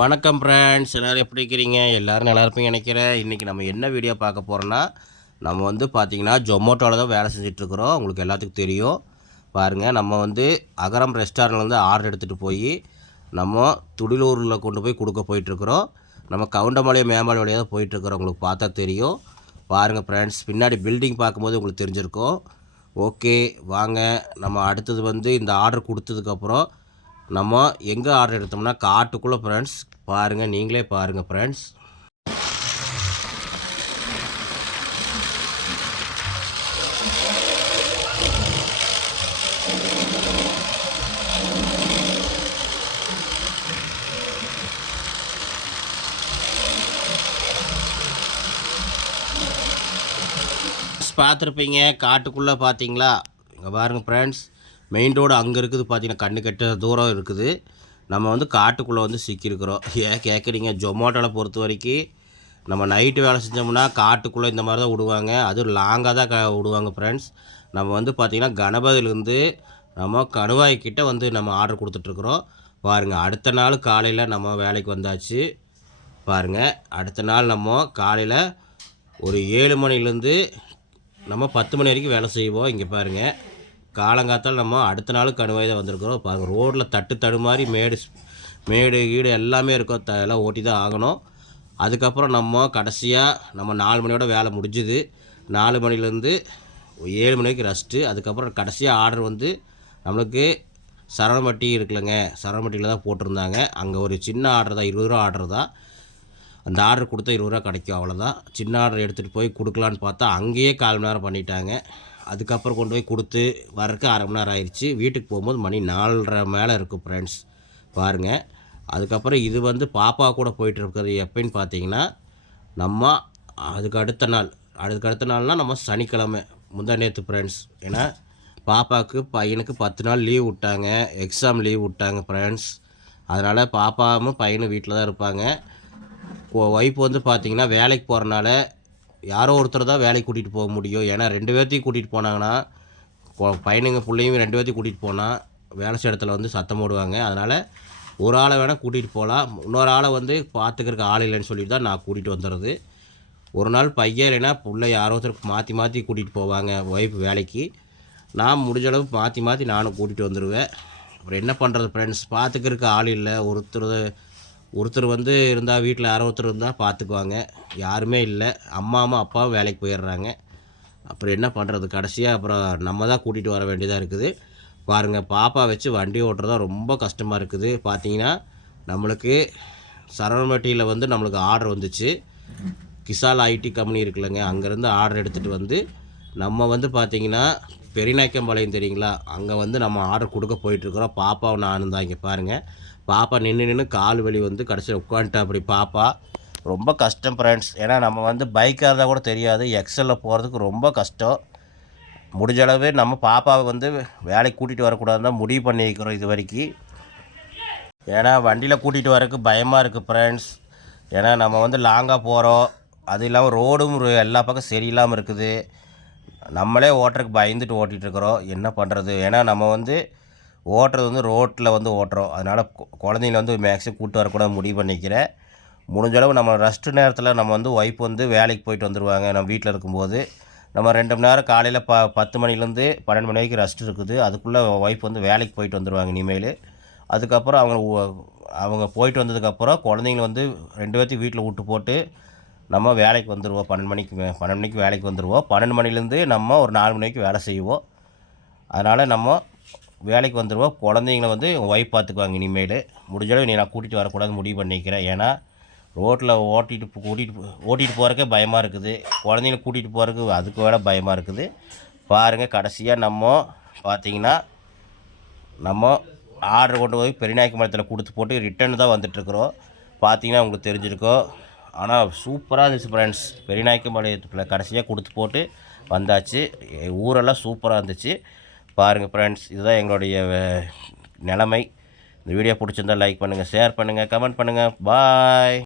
வணக்கம் ஃப்ரெண்ட்ஸ், எல்லோரும் எப்படி இருக்கிறீங்க? எல்லோரும் நல்லா இருப்பீங்க நினைக்கிறேன். இன்றைக்கி நம்ம என்ன வீடியோ பார்க்க போகிறோன்னா, நம்ம வந்து பார்த்திங்கன்னா ஜொமோட்டோவில் தான் வேலை செஞ்சிட்ருக்குறோம். உங்களுக்கு எல்லாத்துக்கும் தெரியும். பாருங்கள், நம்ம வந்து அகரம் ரெஸ்டாரண்ட்லேருந்து ஆர்டர் எடுத்துகிட்டு போய் நம்ம துடிலூரில் கொண்டு போய் கொடுக்க போயிட்டுருக்குறோம். நம்ம கவுண்டமலை மேம்பாடு வழியாக தான் போயிட்டுருக்குறோம். உங்களுக்கு பார்த்தா தெரியும். பாருங்கள் ஃப்ரெண்ட்ஸ், பின்னாடி பில்டிங் பார்க்கும்போது உங்களுக்கு தெரிஞ்சிருக்கும். ஓகே, வாங்க நம்ம அடுத்தது வந்து இந்த ஆர்டர் கொடுத்ததுக்கப்புறம் நம்ம எங்கே ஆர்டர் எடுத்தோம்னா காட்டுக்குள்ளே ஃப்ரெண்ட்ஸ். பாருங்கள், நீங்களே பாருங்கள் ஃப்ரெண்ட்ஸ். பார்த்துருப்பீங்க, காட்டுக்குள்ளே பார்த்தீங்களா? இங்கே பாருங்கள் ஃப்ரெண்ட்ஸ், மெயின் ரோடு அங்கே இருக்குது. பார்த்தீங்கன்னா கண்ணு கெட்ட தூரம் இருக்குது. நம்ம வந்து காட்டுக்குள்ளே வந்து சிக்கியிருக்கிறோம். ஏன் கேட்குறீங்க? ஜொமோட்டோவில் பொறுத்த வரைக்கும் நம்ம நைட்டு வேலை செஞ்சோம்னா காட்டுக்குள்ளே இந்த மாதிரி தான் விடுவாங்க. அதுவும் லாங்காக தான் விடுவாங்க ஃப்ரெண்ட்ஸ். நம்ம வந்து பார்த்திங்கன்னா கணபதியிலேருந்து நம்ம கணுவாய்க்கிட்ட வந்து நம்ம ஆர்டர் கொடுத்துட்ருக்குறோம். பாருங்கள், அடுத்த நாள் காலையில் நம்ம வேலைக்கு வந்தாச்சு. பாருங்கள், அடுத்த நாள் நம்ம காலையில் ஒரு 7 மணிலேருந்து நம்ம 10 மணி வரைக்கும் வேலை செய்வோம். இங்கே பாருங்கள், காலங்காத்தால் நம்ம அடுத்த நாள் கணுவாய் தான் வந்திருக்கிறோம். பாருங்கள், ரோட்டில் தடுமாறி மேடு கீடு எல்லாமே இருக்கும். எல்லாம் ஓட்டி தான் ஆகணும். அதுக்கப்புறம் நம்ம கடைசியாக நம்ம 4 மணியோட வேலை முடிஞ்சுது. 4 மணிலேருந்து 7 மணி வரைக்கும் ரெஸ்ட்டு. அதுக்கப்புறம் கடைசியாக ஆர்டர் வந்து நம்மளுக்கு சரவணம்பட்டி இருக்குல்லங்க, சரவணம்பட்டியில் தான் போட்டிருந்தாங்க. அங்கே ஒரு சின்ன ஆர்டர் தான், 20 ரூபா ஆர்டர் தான். அந்த ஆர்டர் கொடுத்தா 20 ரூபா கிடைக்கும், அவ்வளோதான். சின்ன ஆர்டர் எடுத்துகிட்டு போய் கொடுக்கலான்னு பார்த்தா அங்கேயே 1/4 மணி நேரம் பண்ணிட்டாங்க. அதுக்கப்புறம் கொண்டு போய் கொடுத்து வரக்கு 1/2 மணி நேரம் ஆயிடுச்சு. வீட்டுக்கு போகும்போது மணி 4:30 மேலே இருக்கும் ஃப்ரெண்ட்ஸ். பாருங்கள், அதுக்கப்புறம் இது வந்து பாப்பா கூட போயிட்டு இருக்கிறது எப்போன்னு பார்த்தீங்கன்னா, நம்ம அதுக்கு அடுத்த நாள்னால் நம்ம சனிக்கிழமை முந்தா நேற்று ஃப்ரெண்ட்ஸ். ஏன்னா பாப்பாவுக்கு பையனுக்கு 10 நாள் லீவ் விட்டாங்க, எக்ஸாம் லீவ் விட்டாங்க ஃப்ரெண்ட்ஸ். அதனால் பாப்பாவும் பையனும் வீட்டில் தான் இருப்பாங்க. ஒய்ஃப் வந்து பார்த்திங்கன்னா வேலைக்கு போகிறனால யாரோ ஒருத்தர் தான் வேலைக்கு கூட்டிகிட்டு போக முடியும். ஏன்னா 2 பேர்த்தையும் கூட்டிகிட்டு போனாங்கன்னா, பையனுங்க பிள்ளையும் 2 பேர்த்தையும் கூட்டிகிட்டு போனால் வேலை செய்கிற இடத்துல வந்து சத்தம் போடுவாங்க. அதனால் ஒரு ஆளை வேணால் கூட்டிகிட்டு போகலாம், இன்னொரு ஆளை வந்து பார்த்துக்கிறதுக்கு ஆள் இல்லைன்னு சொல்லிட்டு தான் நான் கூட்டிகிட்டு வந்துடுறது. ஒரு நாள் பையன் இல்லைன்னா பிள்ளை யாரோ ஒருத்தருக்கு மாற்றி கூட்டிகிட்டு போவாங்க ஒய்ஃப் வேலைக்கு. நான் முடிஞ்ச அளவு மாற்றி நானும் கூட்டிகிட்டு வந்துடுவேன். அப்புறம் என்ன பண்ணுறது ஃப்ரெண்ட்ஸ், பார்த்துக்கிறதுக்கு ஆள் இல்லை. ஒருத்தர் வந்து இருந்தால் வீட்டில் யாரோ ஒருத்தர் இருந்தால் பார்த்துக்குவாங்க. யாருமே இல்லை, அம்மாவும் அப்பாவும் வேலைக்கு போயிடுறாங்க. அப்புறம் என்ன பண்ணுறது, கடைசியாக அப்புறம் நம்ம தான் கூட்டிகிட்டு வர வேண்டியதாக இருக்குது. பாருங்கள், பாப்பா வச்சு வண்டி ஓட்டுறதா ரொம்ப கஷ்டமாக இருக்குது. பார்த்தீங்கன்னா நம்மளுக்கு சரவணம்பட்டியில் வந்து நம்மளுக்கு ஆர்டர் வந்துச்சு. கிசால் ஐடி கம்பெனி இருக்குல்லங்க, அங்கேருந்து ஆர்டர் எடுத்துகிட்டு வந்து நம்ம வந்து பார்த்திங்கன்னா பெரியநாயக்கம்பாளையம் தெரியுங்களா, அங்கே வந்து நம்ம ஆர்டர் கொடுக்க போயிட்டுருக்குறோம். பாப்பாவும் நானும் தான். இங்கே பாருங்கள், பாப்பா நின்று கால் வலி வந்து கடைசியில் உட்காந்துட்டா. அப்படி பாப்பா ரொம்ப கஷ்டம் ஃப்ரெண்ட்ஸ். ஏன்னா நம்ம வந்து பைக்காக இருந்தால் கூட தெரியாது, எக்ஸலில் போகிறதுக்கு ரொம்ப கஷ்டம். முடிஞ்ச அளவு நம்ம பாப்பாவை வந்து வேலைக்கு கூட்டிகிட்டு வரக்கூடாதுன்னு தான் முடிவு பண்ணி வைக்கிறோம் இது வரைக்கும். ஏன்னா வண்டியில் கூட்டிகிட்டு வரக்கு பயமாக இருக்குது ஃப்ரெண்ட்ஸ். ஏன்னா நம்ம வந்து லாங்காக போகிறோம், அது இல்லாமல் ரோடும் எல்லா பக்கம் சரியில்லாமல் இருக்குது. நம்மளே ஓட்டுறதுக்கு பயந்துட்டு ஓட்டிகிட்ருக்குறோம். என்ன பண்ணுறது, ஏன்னா நம்ம வந்து ஓட்டுறது வந்து ரோட்டில் வந்து ஓட்டுறோம். அதனால் குழந்தைங்கள வந்து மேக்ஸிமம் கூப்பிட்டு வரக்கூடாது முடிவு பண்ணிக்கிறேன். முடிஞ்சளவு நம்ம ரெஸ்ட்டு நேரத்தில் நம்ம வந்து ஒய்ஃப் வந்து வேலைக்கு போயிட்டு வந்துடுவாங்க. நம்ம வீட்டில் இருக்கும்போது நம்ம 2 மணி நேரம் காலையில் 10 மணிலேருந்து 12 மணி வரைக்கும் ரெஸ்ட் இருக்குது. அதுக்குள்ளே ஒய்ஃப் வந்து வேலைக்கு போயிட்டு வந்துடுவாங்க இனிமேல். அதுக்கப்புறம் அவங்க போயிட்டு வந்ததுக்கப்புறம் குழந்தைங்கள வந்து 2 பேர்த்தையும் வீட்டில் விட்டு போட்டு நம்ம வேலைக்கு வந்துடுவோம். 12 மணிக்கு வேலைக்கு வந்துடுவோம். 12 மணிலேருந்து நம்ம ஒரு 4 மணி வரைக்கும் வேலை செய்வோம். அதனால் நம்ம வேலைக்கு வந்துடுவோம். குழந்தைங்கள வந்து ஒய்ஃப் பார்த்துக்குவாங்க இனிமேல். முடிஞ்சளவு நான் கூட்டிகிட்டு வரக்கூடாதுன்னு முடிவு பண்ணிக்கிறேன். ஏன்னா ரோட்டில் ஓட்டிகிட்டு போகிறக்கே பயமாக இருக்குது, குழந்தைங்கள கூட்டிகிட்டு போகிறதுக்கு அதுக்கு வேலை பயமாக இருக்குது. பாருங்கள், கடைசியாக நம்ம பார்த்திங்கன்னா நம்ம ஆர்டர் கொண்டு போய் பெரியநாயக்கம்பாளையத்தில் கொடுத்து போட்டு ரிட்டன் தான் வந்துட்டுருக்குறோம். பார்த்திங்கன்னா உங்களுக்கு தெரிஞ்சிருக்கோம். ஆனால் சூப்பராக இருந்துச்சு ஃப்ரெண்ட்ஸ். பெரியநாயக்கம்பாளையத்தில் கடைசியாக கொடுத்து போட்டு வந்தாச்சு. ஊரெல்லாம் சூப்பராக இருந்துச்சு. பாருங்கள் ஃப்ரெண்ட்ஸ், இதுதான் எங்களுடைய நிலைமை. இந்த வீடியோ பிடிச்சிருந்தால் லைக் பண்ணுங்கள், ஷேர் பண்ணுங்கள், கமெண்ட் பண்ணுங்கள். பாய்.